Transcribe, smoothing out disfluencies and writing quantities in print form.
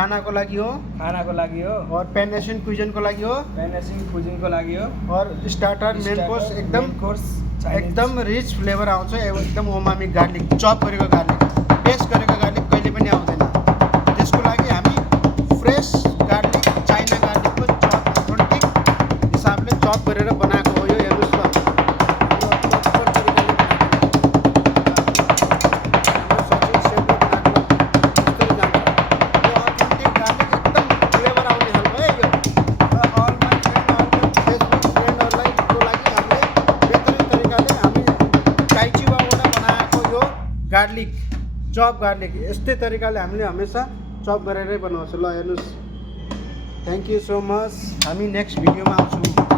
खानाको लागि हो, खानाको लागि हो, और पैन एशियन क्विजनको लागि हो, पैन एशियन कुजिनको लागि हो, और स्टार्टर मेन कोर्स एकदम मेन कोर्स एकदम रिच फ्लेभर आउँछ। एकदम ओमामी गार्लिक, चप गरेको गार्लिक, पेस्ट गरेको गार्लिक कहिले पनि आउँदैन। त्यसको लागि हामी फ्रेस गार्लिक, चाइना गार्लिकको चप अथेन्टिक हिसाबले चप गरेर बनाएको हो। यो हेर्नुहोस् न, सचिन सेफले बनाएको यस्तरी जान्छ। यो अथेन्टिक गार्लिक एकदम फ्लेभर आउने खालको है यो। र all my friend, all my Facebook फ्रेन्डहरूलाई को लागि हामीले बेहतरिन तरिकाले हामी टाइचिवाबाट बनाएको यो गार्लिक, चप गार्लिक यस्तै तरिकाले हामीले हमेसा चप गरेरै बनाउँछौँ। ल हेर्नुहोस्, थ्याङ्क यू सो मच। हामी नेक्स्ट भिडियोमा आउँछौँ।